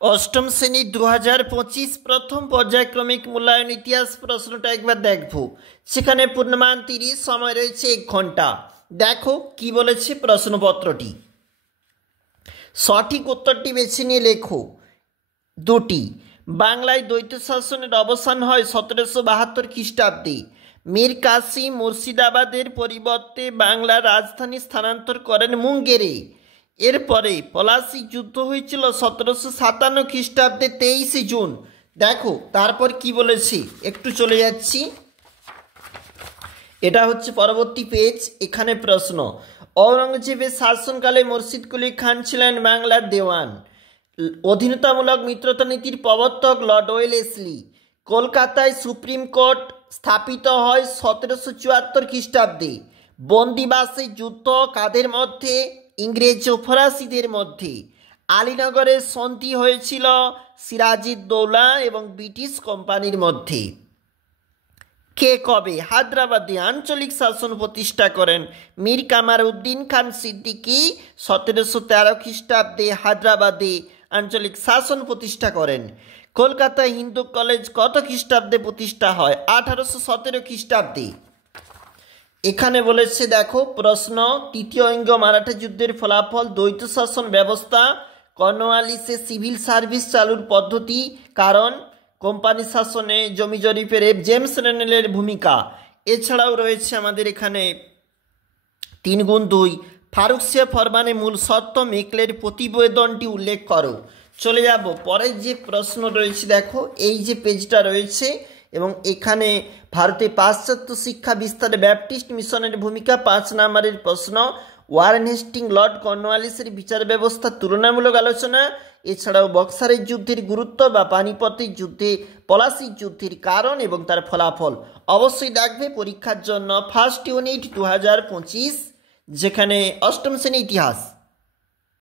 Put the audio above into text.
অষ্টম শ্রেণী 2025 প্রথম পর্যায়ক্রমিক মূল্যায়ন ইতিহাস প্রশ্নটা একবার দেখবো। সেখানে পূর্ণমান 30, সময় রয়েছে 1 ঘন্টা। দেখো কি বলেছে প্রশ্নপত্রটি। সঠিক উত্তরটি বেছে নিয়ে লেখো। 2টি। বাংলায় দ্বৈত শাসনের অবসান হয় 1772 খ্রিস্টাব্দে। মীর কাসিম মুর্শিদাবাদের পরিবর্তে বাংলার রাজধানী স্থানান্তর করেন মুঙ্গেরে। এরপরে পলাশী যুদ্ধ হয়েছিল 1757 খ্রিস্টাব্দে 23 জুন। দেখো তারপর কি বলেছি, একটু চলে যাচ্ছি, এটা হচ্ছে পরবর্তী পেজ। এখানে প্রশ্ন, ঔরঙ্গজেবের শাসনকালে মুর্শিদ কুলি খান ছিলেন বাংলার দেওয়ান। অধীনতামূলক মিত্রতা নীতির প্রবর্তক লর্ড ওয়েলেসলি। কলকাতায় সুপ্রিম কোর্ট স্থাপিত হয় 1774 খ্রিস্টাব্দে। বন্দিবাসে যুদ্ধ কাদের মধ্যে? ইংরেজ ও ফরাসিদের মধ্যে। আলীনগরের সন্ধি হয়েছিল সিরাজউদ্দৌলা এবং ব্রিটিশ কোম্পানির মধ্যে। কে কবে হায়দ্রাবাদে আঞ্চলিক শাসন প্রতিষ্ঠা করেন? মীর কামার উদ্দিন খান সিদ্দিকী 1713 খ্রিস্টাব্দে হায়দ্রাবাদে আঞ্চলিক শাসন প্রতিষ্ঠা করেন। কলকাতায় হিন্দু কলেজ কত খ্রিস্টাব্দে প্রতিষ্ঠা হয়? 1817 খ্রিস্টাব্দে। এখানে বলেছে দেখো প্রশ্ন, তৃতীয় অঙ্গ মারাঠা যুদ্ধের ফলাফল। দ্বৈত শাসন ব্যবস্থা। কর্নওয়ালিসে সিভিল সার্ভিস চালুর পদ্ধতি। কারণ কোম্পানি শাসনে জমি জরিপের জেমস রেনেলের ভূমিকা। এছাড়াও রয়েছে আমাদের এখানে 3x2 ফারুক শে ফরমানে মূল সত্য। মেকলের প্রতিবেদনটি উল্লেখ করো। চলে যাব পরের যে প্রশ্ন রয়েছে, দেখো এই যে পেজটা রয়েছে এবং এখানে ভারতে পাশ্চাত্য শিক্ষা বিস্তারে ব্যাপটিস্ট মিশনের ভূমিকা। 5 নম্বরের প্রশ্ন, ওয়ারেন হেস্টিং লর্ড কর্নওয়ালিসের বিচার ব্যবস্থা তুলনামূলক আলোচনা। এছাড়াও বক্সারের যুদ্ধের গুরুত্ব বা পানিপথের যুদ্ধে পলাশীর যুদ্ধের কারণ এবং তার ফলাফল। অবশ্যই দেখবে পরীক্ষার জন্য ফার্স্ট ইউনিট 2025, যেখানে অষ্টম শ্রেণী ইতিহাস।